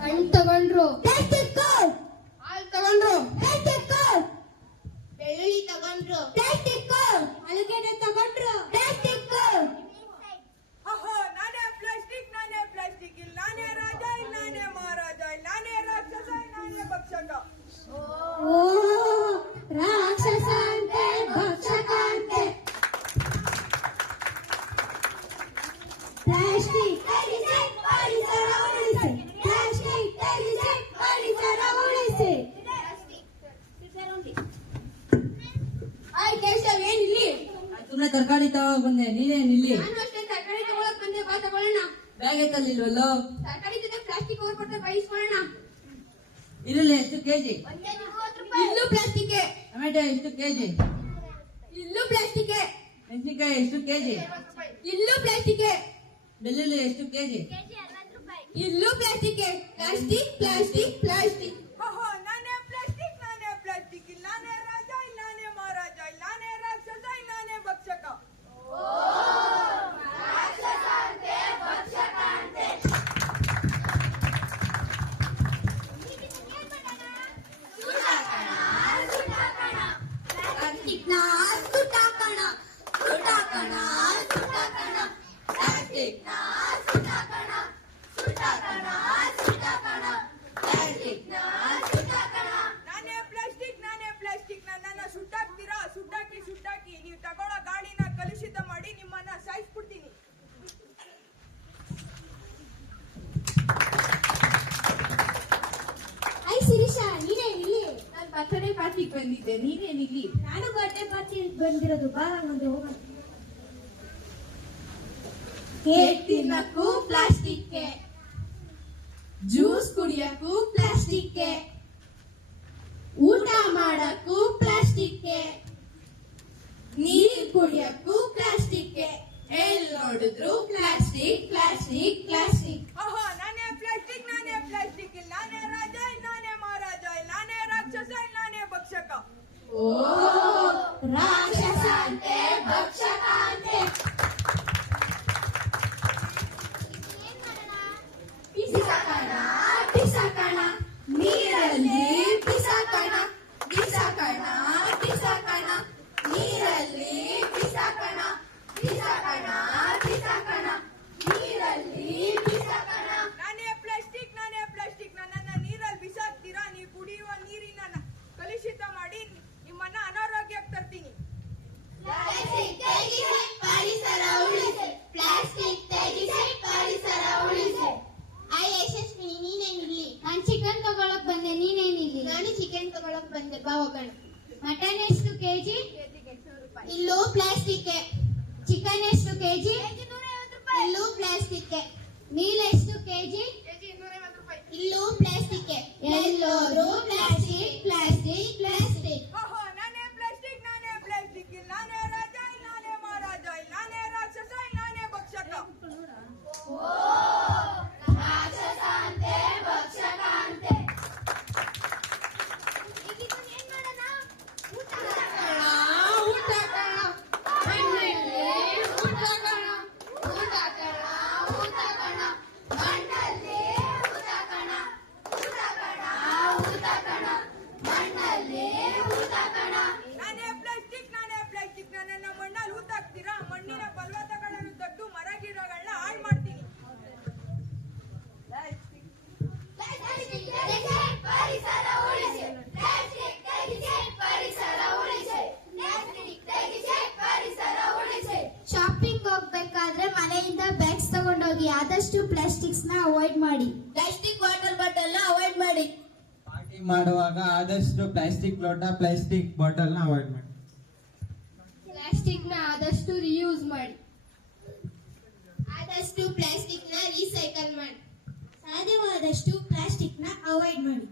ಹಣ್ಣು ತಗೊಂಡ್ರು, ಪ್ಲಾಸ್ಟಿಕ್. ಹಾಲು ತಗೊಂಡ್ರು, ಪ್ಲಾಸ್ಟಿಕ್. ಬೆಳ್ಳುಳ್ಳಿ ತಗೊಂಡ್ರು, ಪ್ಲಾಸ್ಟಿಕ್. ಆಲೂಗೆಡ್ಡೆ ತಗೊಂಡ್ರು, ಪ್ಲಾಸ್ಟಿಕ್. ನಾನೇ ಪ್ಲಾಸ್ಟಿಕ್, ನಾನೇ ಪ್ಲಾಸ್ಟಿಕ್, ಇಲ್ಲ ನಾನೇ ರಾಜ, ಇಲ್ಲ ನಾನೇ ಮಹಾರಾಜ, ಇಲ್ಲ ನಾನೇ ರಾಕ್ಷಸ, ಇಲ್ಲ ನಾನೇ ಭಕ್ಷಕ. ಓ ರಾಕ್ಷಸ ಅಂತೆ, ಭಕ್ಷಕ ಅಂತೆ. ಪ್ಲಾಸ್ಟಿಕ್ ತೆಗೆಸಿ ಪರಿಸರ ಉಳಿಸಿ, ಪ್ಲಾಸ್ಟಿಕ್ ತೆಗೆಸಿ ಪರಿಸರ ಉಳಿಸಿ. ಆಯ್ ಕೇಶವ್ ಏನಿಲ್ಲಿ? ಸುಮ್ಮನೆ ತರಕಾರಿ ತಗೊಳಕ್ ಬಂದೆ, ನೀನೇನ್ ಇಲ್ಲಿ? ನಾನು ಅಷ್ಟೇ ತರಕಾರಿ ತಗೊಳಕ್ ಬಂದೆ, ಬಾ ತಗೊಳ್ಳೋಣ. ಬ್ಯಾಗ್ ಐತಲ್ಲಿಲ್ವಲ್ಲೋ? ತರಕಾರಿ ಜೊತೆ ಪ್ಲಾಸ್ಟಿಕ್ ಕವರ್ ಕೊಟ್ಟರೆ ಬಯಸ್ಕೊಳ್ಳೋಣ. ಈರುಳ್ಳಿ ಎಷ್ಟು ಕೆಜಿ? ಇಲ್ಲೂ ಪ್ಲಾಸ್ಟಿಕ್, ಟೊಮೆಟೊ ಎಷ್ಟು ಕೆಜಿ? ಇಲ್ಲೂ ಪ್ಲಾಸ್ಟಿಕ್, ಮೆಣಸಿನಕಾಯಿ ಎಷ್ಟು ಕೆಜಿ? ಇಲ್ಲೂ ಪ್ಲಾಸ್ಟಿಕ್, ಬೆಳ್ಳುಳ್ಳಿ ಎಷ್ಟು ಕೆಜಿ? ಇಲ್ಲೂ ಪ್ಲಾಸ್ಟಿಕ್. Plastic plastic plastic. ನಾನೇ ಪ್ಲಾಸ್ಟಿಕ್, ನಾನೇ ಪ್ಲಾಸ್ಟಿಕ್, ಇಲ್ಲ ನಾನೇ ರಾಜ, ಇಲ್ಲ ನಾನೇ ಮಹಾರಾಜ, ಇಲ್ಲ ನಾನೇ ರಾಕ್ಷಸ, ಇಲ್ಲ ನಾನೇ ಭಕ್ಷಕ. ಪ್ಲಾಸ್ಟಿಕ್ನ ಸುಟ್ಟಾಕೋಣ, ಸುಟ್ಟಾಕೋಣ, ಸುಟ್ಟಾಕೋಣ. ಪ್ಲಾಸ್ಟಿಕ್ನ ಸುಟ್ಟಾಕೋಣ, ಸುಟ್ಟಾಕೋಣ, ಸುಟ್ಟಾಕೋಣ. ಪ್ಲಾಸ್ಟಿಕ್ನ ಸುಟ್ಟಾಕೋಣ. ನಾನೇ ಪ್ಲಾಸ್ಟಿಕ್, ನಾನೇ ಪ್ಲಾಸ್ಟಿಕ್, ನನ್ನನ್ನ ಸುಟ್ಟಾಕ್ತೀರಾ? ಸುಟ್ಟಾಕಿ ಸುಟ್ಟಾಕಿ ನೀವು ತಗೊಳ್ಳೋ ಗಾಳಿನ ಕಲುಷಿತ ಮಾಡಿ ನಿಮ್ಮನ್ನ ಸಾಯಿಸ್ಬಿಡ್ತೀನಿ. ಐ ಶಿರೀಷಾ, ನೀನೇನಿಲ್ಲಿ? ನಾನು ಬರ್ತಡೇ ಪಾರ್ಟಿಗೆ ಬಂದಿದ್ದೆ, ನೀನೇನಿಲ್ಲಿ? ನಾನು ಬರ್ಡೇ ಪಾರ್ಟಿ ಬಂದಿರೋದು. ಬಾ ಒಂದು ಹೋಗೋಣ. ಕೇಕ್ ತಿನ್ನಕ್ಕೂ ಪ್ಲಾಸ್ಟಿಕ್, ಜ್ಯೂಸ್ ಕುಡಿಯಕ್ಕೂ ಪ್ಲಾಸ್ಟಿಕ್, ಊಟ ಮಾಡಕ್ಕೂ ಪ್ಲಾಸ್ಟಿಕ್, ನೀರು ಕುಡಿಯಕ್ಕೂ ಪ್ಲಾಸ್ಟಿಕ್. ಎಲ್ಲಿ ನೋಡಿದ್ರು ಪ್ಲಾಸ್ಟಿಕ್ ಪ್ಲಾಸ್ಟಿಕ್ ಪ್ಲಾಸ್ಟಿಕ್. ನಾನೇ ಪ್ಲಾಸ್ಟಿಕ್, ನಾನೇ ಪ್ಲಾಸ್ಟಿಕ್, ಇಲ್ಲ ನಾನೇ ರಾಜ, ಇಲ್ಲ ನಾನೇ ಮಹಾರಾಜ, ಇಲ್ಲ ನಾನೇ ರಾಕ್ಷಸ, ಇಲ್ಲ ನಾನೇ ಭಕ್ಷಕ. ಓ ರಾಕ್ಷಸ ಅಂತೆ, ಭಕ್ಷಕ ಅಂತೆ. ಬಿಸಾಕೋಣ ಬಿಸಾಕೋಣ, ನೀರಲ್ಲಿ ಬಿಸಾಕೋಣ, ಬಿಸಾಕೋಣ ಬಿಸಾಕೋಣ, ನೀರಲ್ಲಿ ಬಿಸಾಕೋಣ, ಬಿಸಾಕೋಣ ಬಿಸಾಕೋಣ, ನೀರಲ್ಲಿ ಬಿಸಾಕೋಣ. ನಾನೇ ಪ್ಲಾಸ್ಟಿಕ್, ನಾನೇ ಪ್ಲಾಸ್ಟಿಕ್, ನನ್ನನ್ನ ನೀರಲ್ಲಿ ಬಿಸಾಕ್ತೀರಾ? ನೀವು ಕುಡಿಯುವ ನೀರಿನ ಕಲುಷಿತ ಮಾಡಿ ನಿಮ್ಮನ್ನ ಅನಾರೋಗ್ಯಕ್ಕೆ ತರ್ತೀನಿ. ಪ್ಲಾಸ್ಟಿಕ್ ತೆಗೆಸಿ ಪರಿಸರ ಉಳಿಸಿ, ಪ್ಲಾಸ್ಟಿಕ್ ತೆಗೆಸಿ ಪರಿಸರ ಉಳಿಸಿ. ಆಯ್ ಯಶಸ್ವಿ ನೀನೇನಿಲ್ಲಿ? ನಾನು ಚಿಕನ್ ತಗೊಳಕ್ ಬಂದೆ, ನೀನೇನಿಲ್ಲಿ? ನಾನು ಚಿಕನ್ ತಗೊಳಕ್ ಬಂದೆ, ಬಾ ಹೋಗೋಣ. ಮಟನ್ ಎಷ್ಟು ಕೆಜಿ? ಇಲ್ಲೂ ಪ್ಲಾಸ್ಟಿಕ್, ಚಿಕನ್ ಎಷ್ಟು ಕೆಜಿ? ಇಲ್ಲೂ ಪ್ಲಾಸ್ಟಿಕ್, ಮೀಲ್ ಎಷ್ಟು ಕೆಜಿ? ಇಲ್ಲೂ ಪ್ಲಾಸ್ಟಿಕ್. ಎಲ್ಲರೂ ಪ್ಲಾಸ್ಟಿಕ್ ಪ್ಲಾಸ್ಟಿಕ್ ಪ್ಲಾಸ್ಟಿಕ್. ನಾನೇ ಪ್ಲಾಸ್ಟಿಕ್, ನಾನೇ ಪ್ಲಾಸ್ಟಿಕ್, ಇಲ್ಲ ನಾನೇ ರಾಜ, ಇಲ್ಲ ನಾನೇ ಮಹಾರಾಜ, ಇಲ್ಲ ನಾನೇ ರಾಕ್ಷಸ, ಇಲ್ಲ ನಾನೇ ಭಕ್ಷಕ. ರಾಕ್ಷಸ ಅಂತೆ, ಭಕ್ಷಕ ಅಂತೆ. ನಾನೇ ಪ್ಲಾಸ್ಟಿಕ್, ನಾನೇ ಪ್ಲಾಸ್ಟಿಕ್, ನನ್ನನ್ನ ಮಣ್ಣಲ್ಲಿ ಹೂತಾಕ್ತೀರಾ? ಮಣ್ಣಿನ ಫಲವತ್ತತೆಗಳನ್ನು ತೆಗೆದು ಮರ ಗಿಡಗಳನ್ನ ಹಾಳು ಮಾಡ್ತೀನಿ. ಪ್ಲಾಸ್ಟಿಕ್ ತೆಗೆಸಿ ಪರಿಸರ ಉಳಿಸಿ, ಪ್ಲಾಸ್ಟಿಕ್ ತೆಗೆಸಿ ಪರಿಸರ ಉಳಿಸಿ, ಪ್ಲಾಸ್ಟಿಕ್ ತೆಗೆಸಿ ಪರಿಸರ ಉಳಿಸಿ. ಶಾಪಿಂಗ್ ಹೋಗ್ಬೇಕಾದ್ರೆ ಮನೆಯಿಂದ ಬ್ಯಾಗ್ಸ್ ತಗೊಂಡೋಗಿ, ಆದಷ್ಟು ಪ್ಲಾಸ್ಟಿಕ್ಸ್ ನ ಅವಾಯ್ಡ್ ಮಾಡಿ. ಪ್ಲಾಸ್ಟಿಕ್ ವಾಟರ್ ಬಾಟಲ್ ನ ಅವಾಯ್ಡ್ ಮಾಡಿ. ಪಾರ್ಟಿ ಮಾಡುವಾಗ ಆದಷ್ಟು ಪ್ಲಾಸ್ಟಿಕ್ ಲೋಟ, ಪ್ಲಾಸ್ಟಿಕ್ ಬಾಟಲ್ ನ ಅವಾಯ್ಡ್ ಮಾಡಿ. ಪ್ಲಾಸ್ಟಿಕ್ ನ ಆದಷ್ಟು ರಿಯೂಸ್ ಮಾಡಿ. ಆದಷ್ಟು ಪ್ಲಾಸ್ಟಿಕ್ ನ ರೀಸೈಕಲ್ ಮಾಡಿ. ಸಾಧ್ಯವಾದಷ್ಟು ಪ್ಲಾಸ್ಟಿಕ್ ನ ಅವಾಯ್ಡ್ ಮಾಡಿ.